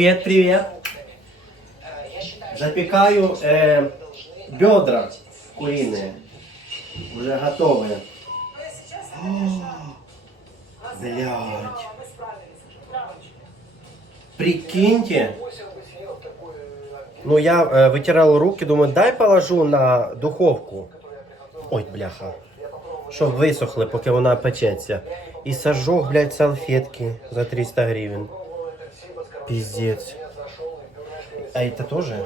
Привет, привет. Запекаю э, бедра куриные. Уже готовые. Блять. Прикиньте. Ну, я э, вытирал руки, думаю, дай положу на духовку. Ой, бляха. Щоб висохли, поки вона печеться. І сожжу, блядь, салфетки за 300 гривен. Пиздец. А это тоже?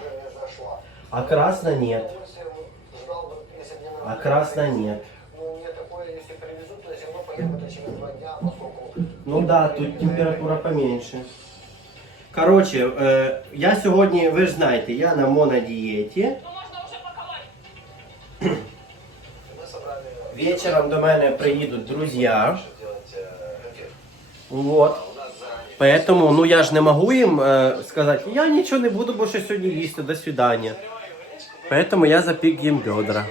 А красно нет. А красно нет. Ну да, тут температура поменьше. Короче, е, я сьогодні, ви ж знаєте, я на монодієті. Вечером до мене приїдуть друзі. Вот. Поэтому, ну я ж не можу їм е, сказати, я нічого не буду більше сьогодні їсти, до свидания. Поэтому я запік їм бедра.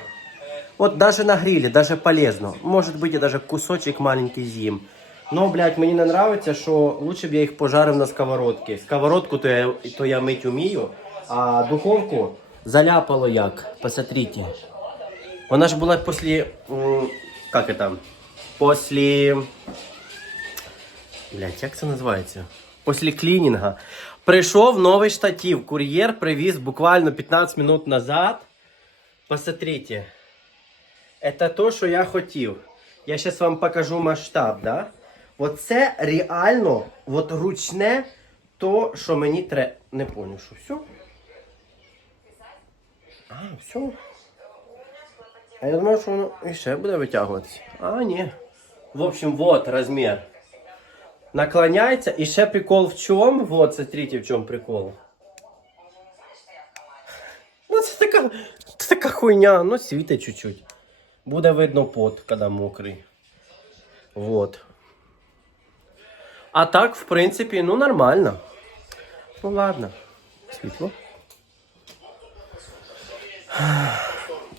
Вот даже на гриле, даже полезно. Может быть, я даже кусочек маленький з'їм. Но, блядь, мені не нравится, що лучше б я їх пожарив на сковородці. Сковородку то я, то я мить умію, а духовку заляпало як. Посмотрите. Вона ж була після... м, Как это? Після... Блять, як це називається? Після клінінга. Прийшов новий штатив. Кур'єр привіз буквально 15 минут назад. Посмотрите. Это то, що я хотів. Я зараз вам покажу масштаб, да? Оце реально, от ручне, то, що мені треба. Не понял, що все? А, все. А я думав, що воно іще буде витягуватися. А, ні. В общем, вот розмір Наклоняється. І ще прикол в чому? Вот, смотрите, в чому прикол. Ну, це така, це така хуйня, ну світить чуть-чуть. Буде видно пот, коли мокрий. Вот. А так, в принципі, ну нормально. Ну ладно. Світло.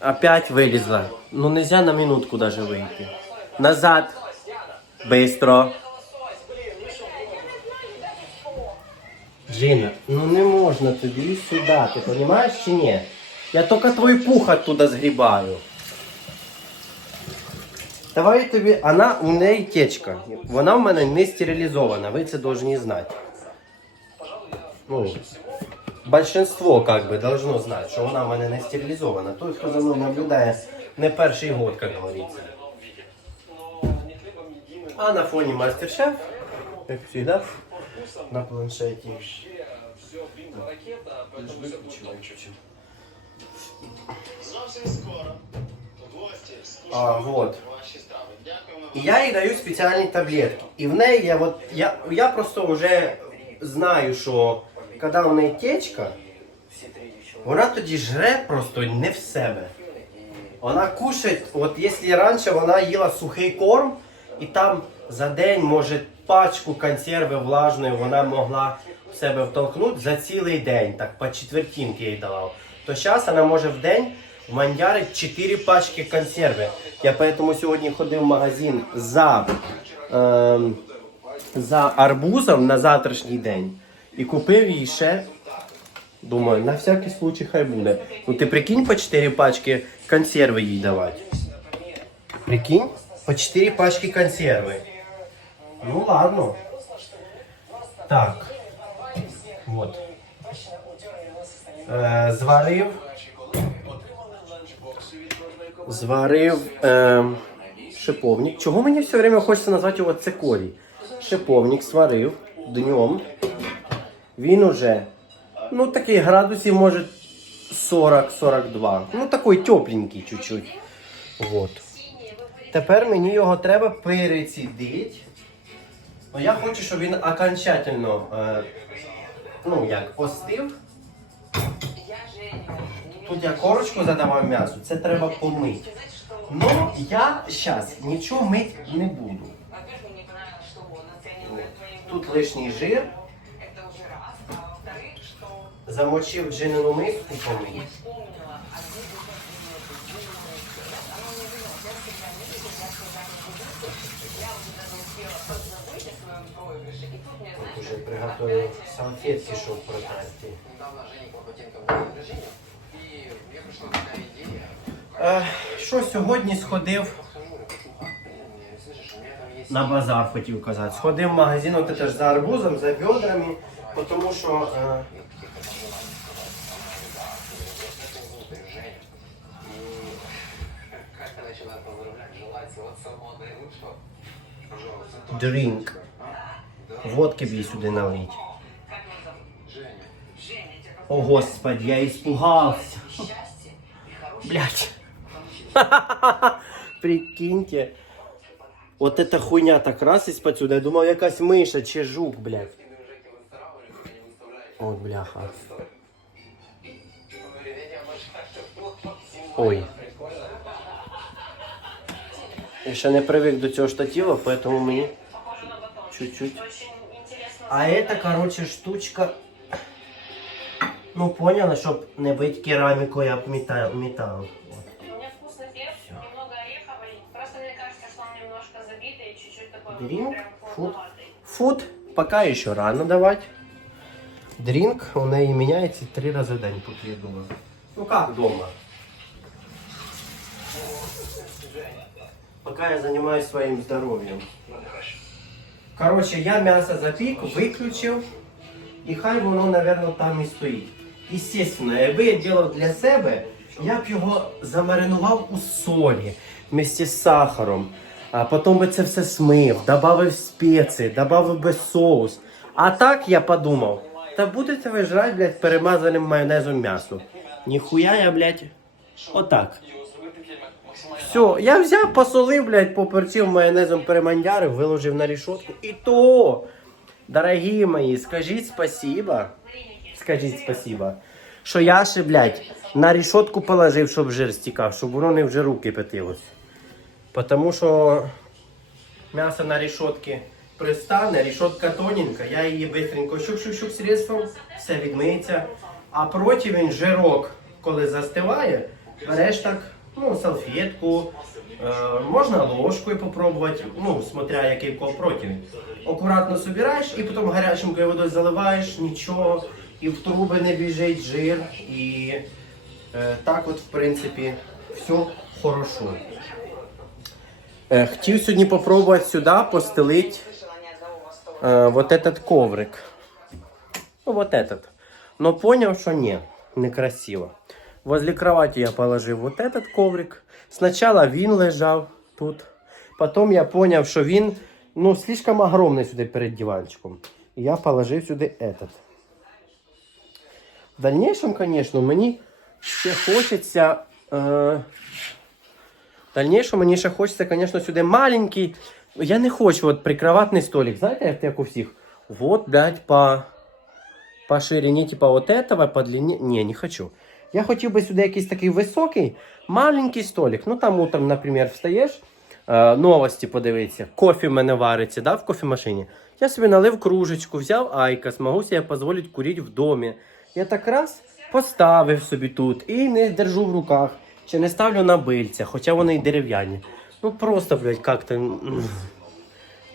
Опять вылезла. Ну нельзя на минутку даже выйти. Назад. Быстро. Джина, ну не можна тобі сюди, ти розумієш чи ні? Я тільки твій пух оттуда згрібаю. Давай тобі, вона у неї течка. Вона в мене не стерилізована, ви це повинні знати. Ну, большинство как бы должно знать, що вона в мене не стерилізована. Той, хто за мною наблюдає не перший год, як говориться. А на фоні мастер-шеф, як завжди, на планшеті. А, вот. І я їй даю спеціальні таблетки. І в неї я, от, я, я просто вже знаю, що коли в неї течка, вона тоді жре просто не в себе. Вона кушає, от якщо раніше вона їла сухий корм, і там за день, може, пачку консерви влажної вона могла в себе втолкнути за цілий день, так по четвертинки їй давав. То зараз вона може в день вмандярить 4 пачки консерви. Я поэтому сьогодні ходив в магазин за, ем, за арбузом на завтрашній день і купив їй ще Думаю, на всякий случай хай буде. Ну ти прикинь по 4 пачки консерви їй давати. Прикинь? По 4 пачки консерви. Ну ладно. Так. Вот. Е, зварив. Зварив е, шиповник. Чого мені все время хочеться назвати його цикорій? Шиповник сварив днем. Він уже Ну, такий градусів, може 40-42. Ну, такий тепленький чуть-чуть. Вот. Тепер мені його треба перецідити. Ну, я хочу, щоб він окончательно, е, ну, як, остив. Тут я корочку задавав м'ясо, це треба помити. Ну, я зараз нічого мити не буду. Во-первых, мне понравилось, что он оценивает твои Тут глубины. лишній жир. Это уже раз. А во-вторых, что Замочив джинину миску помив. М, слышишь, у меня там есть... на базар, хотів казати. Сходив в магазин, от теж за арбузом, за бедрами, тому що. Е, внутрь Водки б їй сюди налить. Женя. Женя, я тебе О, господи, я испугался. счастье и хорошее. Блять. Прикиньте. Вот эта хуйня так раз із сюди. Я думав, якась миша чи жук, блядь. Жеки выстраивали, не выставляли. О, бляха. Он говорит, я тебя обожаю. Ой. Прикольно. Я ще не привик до цього штатива, поэтому мені Похоже на батон. чуть-чуть. Очень интересно. А это, короче, штучка. Ну, поняла, щоб не бить керамікою об металл. металл. Вот. У меня вкусный перец, немного ореховый. Просто мне кажется, что он немножко забитый и чуть-чуть такой Дринк, прям фуд. плотноватый. Фуд пока еще рано давать. Дринк у неї міняється три рази в день, поки я дома. Ну как дома? Пока я занимаюсь своим здоровьем. Короче, я мясо запік, виключив, і хай воно, наверное, там і стоїть. Естественно, якби я делав для себе, я б його замаринував у солі вместе з сахаром. А потім би це все смив, додав спеції, додав би соус. А так я подумав, та будете ви жрати, блядь, перемазаним майонезом м'ясо. Ніхуя я, блядь, отак. Все, я взяв, посолив, блядь, поперчив майонезом перемандярив, виложив на рішотку. І то, дорогі мої, скажіть спасибо. Скажіть спасибо. Що я ще, блядь, на рішотку положив, щоб жир стікав, щоб воно не в жиру кипятилось. Потому що м'ясо на рішотки пристане, рішотка тоненька, я її бистренько щук-щук-щук средством, все відмиється. А противень жирок, коли застиває, береш так, ну, салфетку, е, можна ложкою попробувати, ну, смотря який в кого противень. Акуратно собираєш і потім гаряченькою водою заливаєш, нічого, і в труби не біжить жир, і е, так от, в принципі, все хорошо. Е, Хотів сьогодні попробувати сюди постелити Слышала ни одного восторга. э, вот этот коврик. Ну, вот этот. Но понял, что не, некрасиво. Возле кровати я положил вот этот коврик. Сначала він лежав тут. Потом я понял, що він ну, слишком огромний сюди перед диванчиком. І я положив сюди этот. В дальнейшем, конечно, мені ще хочеться. Е, в дальнейшем мені ще хочеться, конечно, сюди маленький. Я не хочу от прикроватний столик. Знаєте, як, як у всіх? Вот, блядь, по, по ширині, типа вот этого, по длині. Не, не хочу. Я хотів би сюди якийсь такий високий, маленький столик. Ну там утром, наприклад, встаєш, е, новості подивитися, кофе в мене вариться, да, в кофемашині. Я собі налив кружечку, взяв айкос, могу себе дозволити курити в домі. Я так раз поставив собі тут і не держу в руках, чи не ставлю на бильця, хоча вони й дерев'яні. Ну просто, блядь, как-то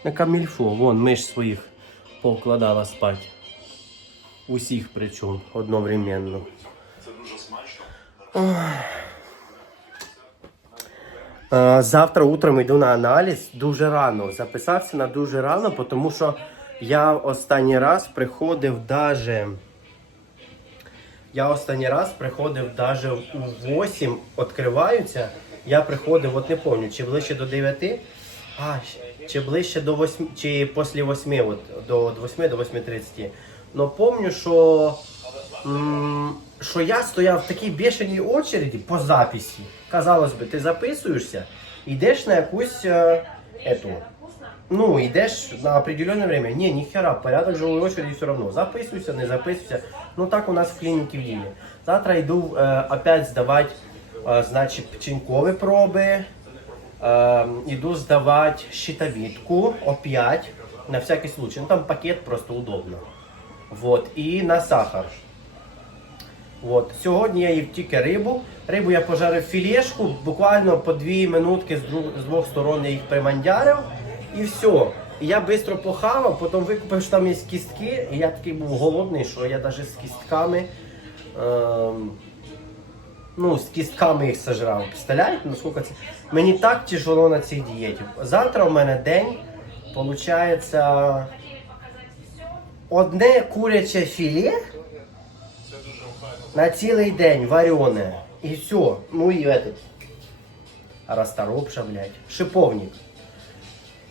на камільфо. Вон миш своїх покладала спать. Усіх причому одновременно. Е, Завтра утром йду на аналіз дуже рано. Записався на дуже рано, тому що я останній раз приходив даже. Я останній раз приходив даже у 8 відкриваються. Я приходив, от не пам'ятаю, чи ближче до 9, а, чи ближче до 8, чи після 8, от, до 8 до 8.30. Но пам'ятаю, що, що я стояв в такій бешеній очереді по записі. Казалось би, ти записуєшся, йдеш на якусь е, ету, ну, йдеш на определенное время. Не, нихера, порядок живой очереди все равно. Записывайся, не записывайся. Ну так у нас в клинике в Лиле. Завтра иду э, опять сдавать, э, значит, печеньковые пробы. Э, иду сдавать щитовидку опять, на всякий случай. Ну там пакет просто удобно. Вот, і на сахар. От. Сьогодні я їв тільки рибу. Рибу я пожарив філешку, буквально по дві минутки з, друг, з двох сторон я їх примандярив. І все. І я швидко похавав, потім викупив, що там є кістки, і я такий був голодний, що я навіть з кістками. Ем, ну, з кістками їх сожрав. Представляєте, наскільки це? Мені так тяжело на цій дієті. Завтра у мене день, виходить, одне куряче філе на цілий день варене. І все. Ну і этот. Расторопша, блядь. Шиповник.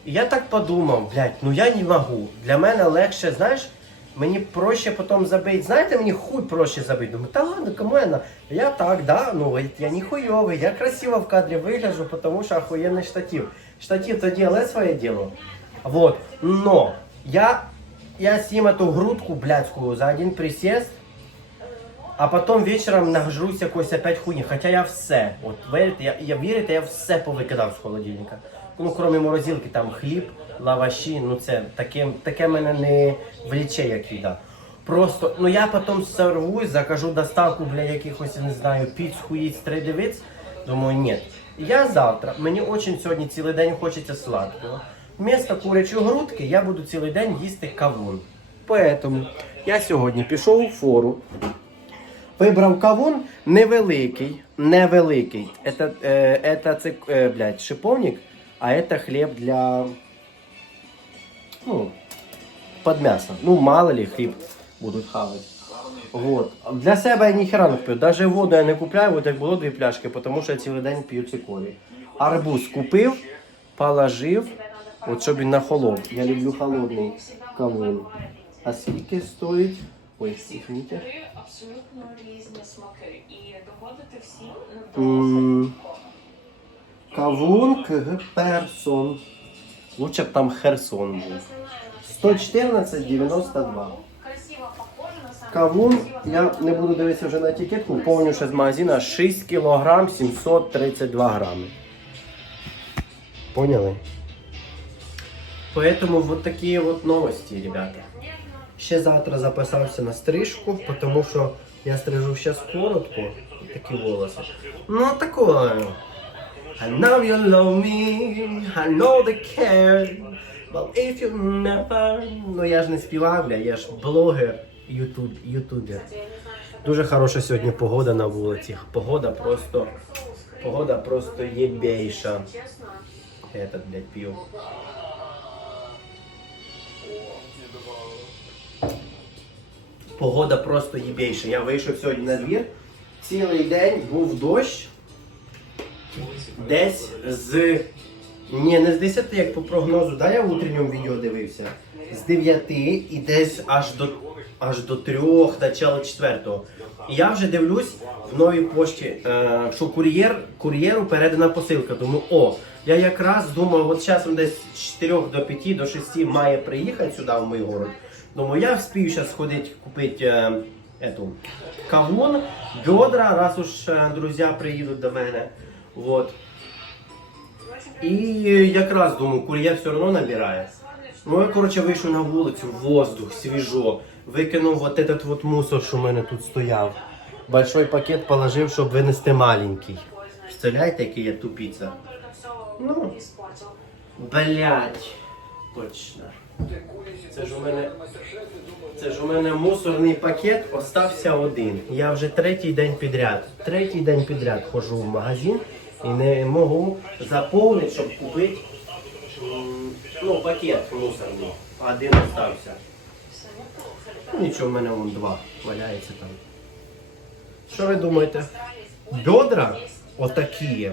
І я так подумав, блядь, ну я не можу. Для мене легше, знаєш, мені проще потім забити. Знаєте, мені хуй проще забити. Думаю, та ладно, кому я на... Я так, да, ну я не хуйовий, я красиво в кадрі вигляжу, тому що охуєнний штатив. Штатив то делает своє діло. Вот. Но я, я съем эту грудку блядскую за один присест, а потім вечором нагжусь якось опять хуйні. Хоча я все, от вірите, я, я вірите, я все повикидав з холодильника. Ну, крім морозилки, там хліб, лаваші, ну це таке, таке мене не вліче, як їда. Просто, ну я потім сорвусь, закажу доставку для якихось, я не знаю, піц, хуїць, тридевиць. Думаю, ні. Я завтра, мені очень сьогодні цілий день хочеться сладкого. Вместо курячої грудки я буду цілий день їсти кавун. Поэтому я сьогодні пішов у фору, Вибрав кавун невеликий, невеликий. Это, е, это це, е, блядь, шиповник, а это хліб для, ну, под мясо. Ну, мало ли, хліб будуть хавати. Вот. Для себе я ніхера не купив. Даже воду я не купляю, от як було дві пляшки, тому що я цілий день п'ю цикорі. Арбуз купив, положив, от щоб він нахолов. Я люблю холодний кавун. А скільки стоїть? Ой, извините. Три абсолютно різні смаки. І доходити всім. М, Кавун Кгперсон. Лучше б там Херсон був. 114,92. Красиво похоже на самом Кавун, я не буду дивитися вже на етикетку, повню ще з магазина 6 кг 732 грами. Поняли? Поэтому вот такие вот новости, ребята. Ще завтра записався на стрижку, тому що я стрижу зараз коротко, такі волоси. Ну такое. I know you love me, I know they care, but if you never... Ну я ж не співав, бля, я ж блогер, ютуб, ютубер. Дуже хороша сьогодні погода на вулиці. Погода просто, погода просто єбейша. Этот, блядь, п'ю. Погода просто єбейша. Я вийшов сьогодні на двір. Цілий день був дощ. Десь з. Ні, не з 10, як по прогнозу, да, я в утренньому відео дивився. З 9 і десь аж до аж до 3, начало 4. І я вже дивлюсь в новій пошті, е, що кур'єр, кур'єру передана посилка. Думаю, о, я якраз думав, от зараз десь з 4 до 5 до 6 має приїхати сюди, в мій город. Думаю, я вспію зараз сходити купити е, ету, кавун, бедра, раз уж е, друзі приїдуть до мене. Вот. І якраз думаю, кур'єр все одно набирає. Ну я коротше вийшов на вулицю, воздух, свіжо. Викинув вот этот вот мусор, що в мене тут стояв. Большой пакет положив, щоб винести маленький. Представляєте, який я тупіця? Ну, блять. Точно. Це ж у мене. Мусорний пакет остався один. Я вже третій день підряд. Третій день підряд ходжу в магазин і не можу заповнити, щоб купити ну, пакет мусорний. Один остався. Ну, Нічого, в мене вон два валяється там. Що ви думаєте? Бедра отакі.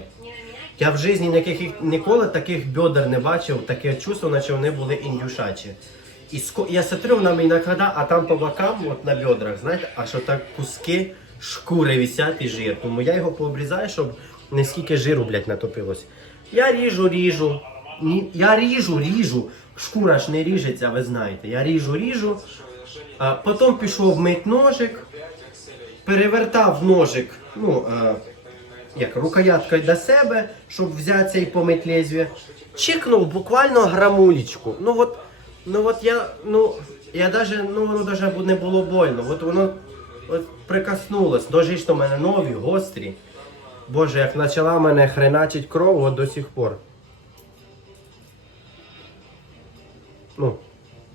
Я в житті ніяких, ніколи таких бедер не бачив, таке чувство, наче вони були індюшачі. І ско... я смотрю на мене іноді, а там по бокам, от на бедрах, знаєте, аж отак куски шкури висять і жир. Тому я його пообрізаю, щоб не скільки жиру, блядь, натопилось. Я ріжу, ріжу. Я ріжу, ріжу. Шкура ж не ріжеться, ви знаєте. Я ріжу, ріжу. А потім пішов мить ножик, перевертав ножик, ну, е, як рукояткою до себе, щоб взятися і помити лезвие. Чикнув буквально грамулечку. Ну от, ну от я, ну, я даже, ну воно даже не було больно. От воно от прикоснулось. Ножі ж то в мене нові, гострі. Боже, як почала мене хреначить кров, от до сих пор. Ну,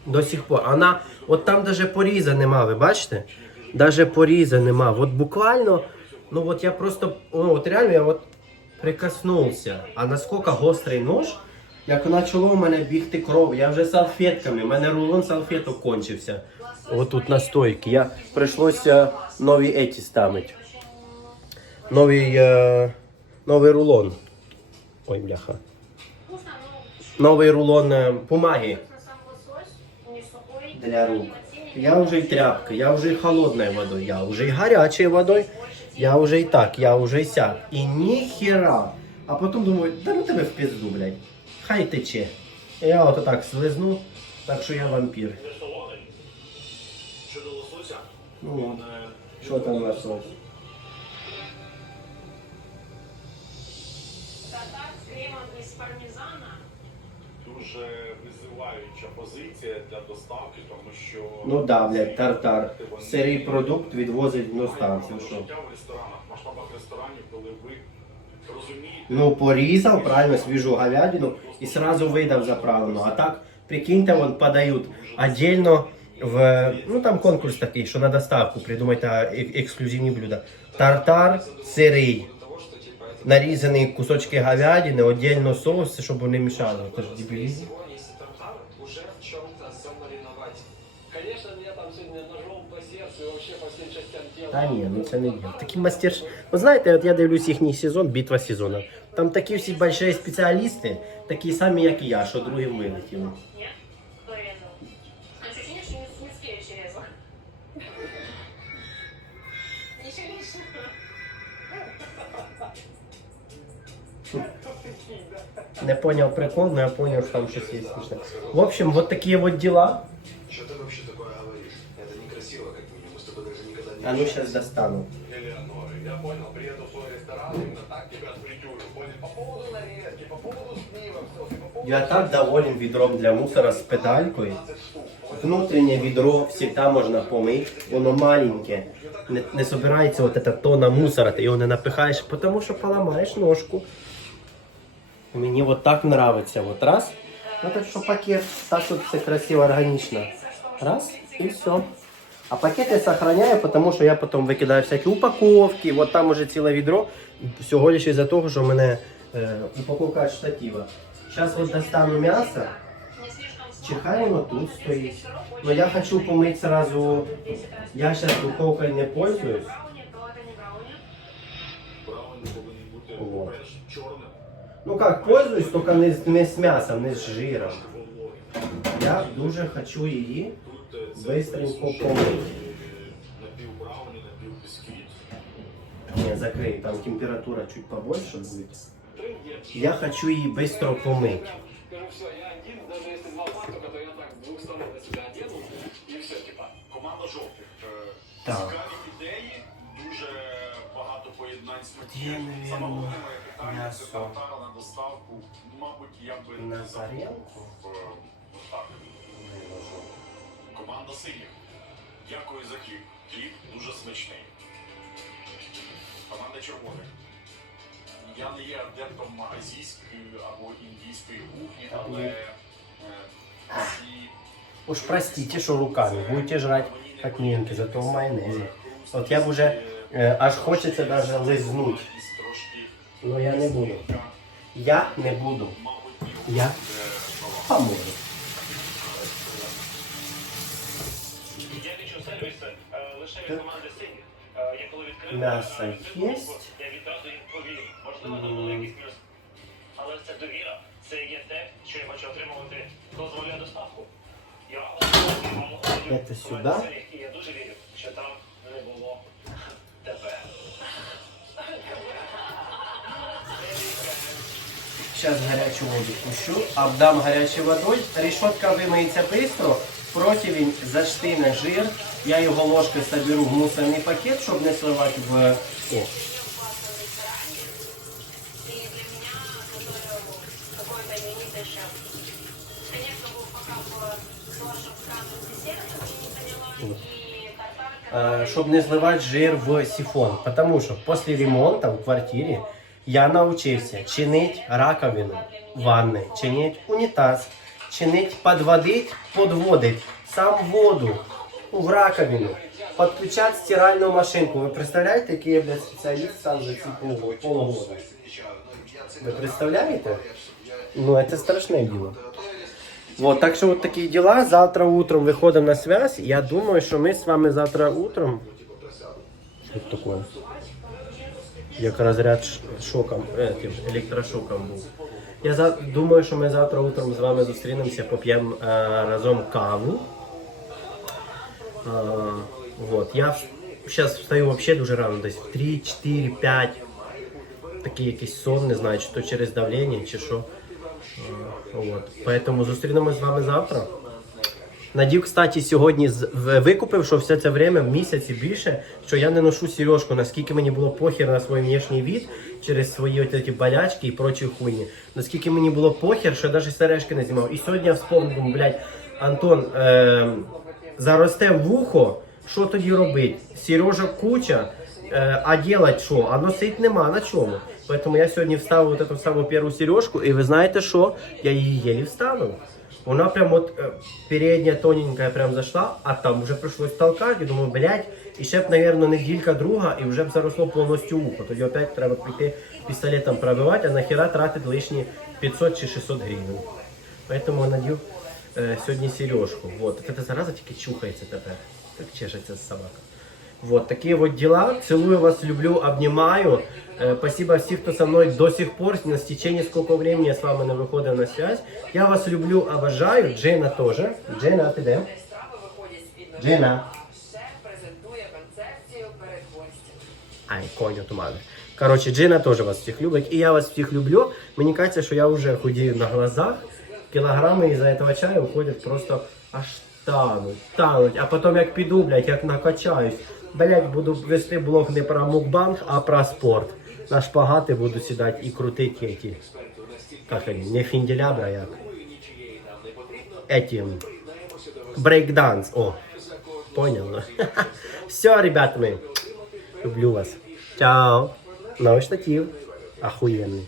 до сих пор. Вона, от там даже поріза нема, ви бачите? Даже поріза нема. От буквально, ну от я просто, ну от реально я от прикоснувся. А наскільки гострий нож, як почало у мене бігти кров, я вже салфетками, у мене рулон салфеток кончився. От тут на стойці. Я прийшлося нові еті ставити. Новий, е, новий рулон. Ой, бляха. Новий рулон е, бумаги для рук. Я уже и тряпкой, я уже и холодной водой, я уже и горячей водой, я уже и так, я уже и сяк. И нихера. А потом думаю, да ну тебе в пизду, блядь. Хай тече. І я ото так слизну, так що я вампір. Ну, що там у нас? ось? Татар с кремом из пармезана. дуже визиваюча позиція для доставки, тому що Ну да, блядь, тартар. Сирий продукт відвозить на станцію. Що? життя в ресторанах, масштабах ресторанів, коли ви розумієте, Ну, порізав правильно свіжу говядину і сразу видав заправлену. А так, прикиньте, вон подають отдельно в. Ну там конкурс такий, що на доставку придумайте е- ексклюзивні блюда. Тартар сирий. Нарізані кусочки говядини, отдельно соус, щоб вони мішали. Це ж дебілізм. Та ні, ну це не є. Такі мастер. Ви знаєте, от я дивлюсь їхній сезон, битва сезону. Там такі всі больші спеціалісти, такі самі, як і я, що другим вилетіли. Не понял прикол, но я понял, что там щось є смішне. В общем, вот такие вот дела. А ну сейчас достану. Элеонора, я понял, приеду в свой ресторан, именно так тебя сфритюрю. Понял? По поводу нарезки, по поводу слива, все, по поводу Я так доволен ведром для мусора с педалькой. Внутреннее ведро всегда можно помыть, воно маленькое. Не, не собирається вот эта тона мусора, ти його не напихаєш, потому що поламаєш ножку. Мені вот так нравится. Вот раз. Ну так що пакет, так тут все красиво, органично. Раз и все. А пакет я сохраняю, потому що я потім викидаю всякі упаковки. Вот там уже ціле відро. Всього лише із-за того, що в мене е, упаковка від штатива. Зараз вот достану м'ясо. Чихай воно тут стоїть. Но я хочу помыть сразу. Я сейчас духовкой не пользуюсь. Вот. Ну как, пользуюсь, только не, не з м'ясом, не з жиром. Я дуже хочу її Тут е, це быстренько суші, помыть. напівбрауні, напівбисквіт. Не, закрий, там температура чуть побольше будет. Я хочу її быстро помыть. Скажу, все, я один, даже если два фартука, то я так с двух сторон на себя одену, и все, типа. Команда жовтих. Е, Так. Цікаві ідеї, дуже багато поєднань смаків. Де, наверно, Саме головне моє питання це м'ясо? тартара на доставку. Команда синіх. Дякую за хліб. Хліб дуже смачний. Команда червоних. Я не є адептом азійської або індійської кухні, але е, ці Уж простите, что руками. Будете жрать как минки, зато в майонезе. Вот я б уже э, аж хочется даже лизнуть. Но я не буду. Я не буду. Я поможу. Е, команди синіх. Е, Я коли відкрив я відразу їм повірив. Можливо, там були якісь плюс. Але це довіра. Це є те, що я хочу отримувати, замовляю доставку. Я сюди? І я дуже вірю, що там не було тебе. Сейчас горячую воду пущу, обдам горячей водой. Решетка вымоется быстро, противень заштине жир. Я его ложкой соберу в мусорный пакет, чтобы не сливать в... О, И для меня, который какой-то именитый шеф. Конечно, был пока в сложном странном десертом, я не поняла. И тартар, э, чтобы не сливать жир в сифон. Потому что после ремонта в квартире я научился чинить раковину в ванной, чинить унитаз. чинить, подводить, подводить. Сам воду ну, в раковину. Подключать стиральну машинку. Ви представляєте, який я блядь, спеціаліст сам за ці полго- полгода? Ви представляєте? Ну, це страшне діло. Вот, так що вот такие дела. Завтра утром выходим на связь. Я думаю, что мы с вами завтра утром... Что это такое? Як розряд ш- шоком, этим, електрошоком був. Я за... думаю, що ми завтра утром з вами зустрінемося, поп'ємо е, разом каву. Е, вот. Я зараз встаю взагалі дуже рано, десь в 3, 4, 5. Такий якийсь сон, не знаю, чи то через давлення, чи що. Е, вот. Поэтому зустрінемось з вами завтра. Надів, кстати, сьогодні викупив, що все це время в місяці більше, що я не ношу сережку, наскільки мені було похер на свій внешній від через свої ці болячки і прочі хуйні. Наскільки мені було похер, що я навіть сережки не знімав. І сьогодні я вспомнив, блядь, Антон, е- заросте вухо, що тоді робить? Сережок куча, е- а делать що? А носить нема на чому. Поэтому я сьогодні вставив вот эту саму першу сережку, і ви знаєте що? Я її єлі вставив. Вона прям вот э, передняя тоненькая прям зашла, а там вже прийшлось толкати. Думаю, блядь, і ще б, наверное, неділька друга, і вже б заросло повністю ухо. Тоді опять треба прийти пістолетом пробивати, а нахера тратити лишні 500 чи 600 гривень. Поэтому я надів е, сьогодні сережку. Вот. Це зараза тільки чухається тепер. Так чешеться собака. Вот такие вот дела. Целую вас, люблю, обнимаю. Э, спасибо всем, кто со мной до сих пор, на течение сколько времени я с вами не выходил на связь. Я вас люблю, обожаю. Джейна тоже. Джейна, а ты де? Страви виходять з-під Джейна. Шеф презентує концепцію перед гостями. Ай, коня туман. Короче, Джина тоже вас всех любит. И я вас всех люблю. Мені кажется, що я уже худею на глазах. Кілограми із-за этого чаю уходять просто аж тануть, тануть. А потом як піду, блядь, як накачаюсь. Блядь, буду вести блог не про мукбанг, а про спорт. На шпагати буду сідати і крутити эти, как они, не фінделябра, як. Эти, брейкданс, о. Понял, Все, ребят, мы. Люблю вас. Чао. Новый штатив. Охуенный.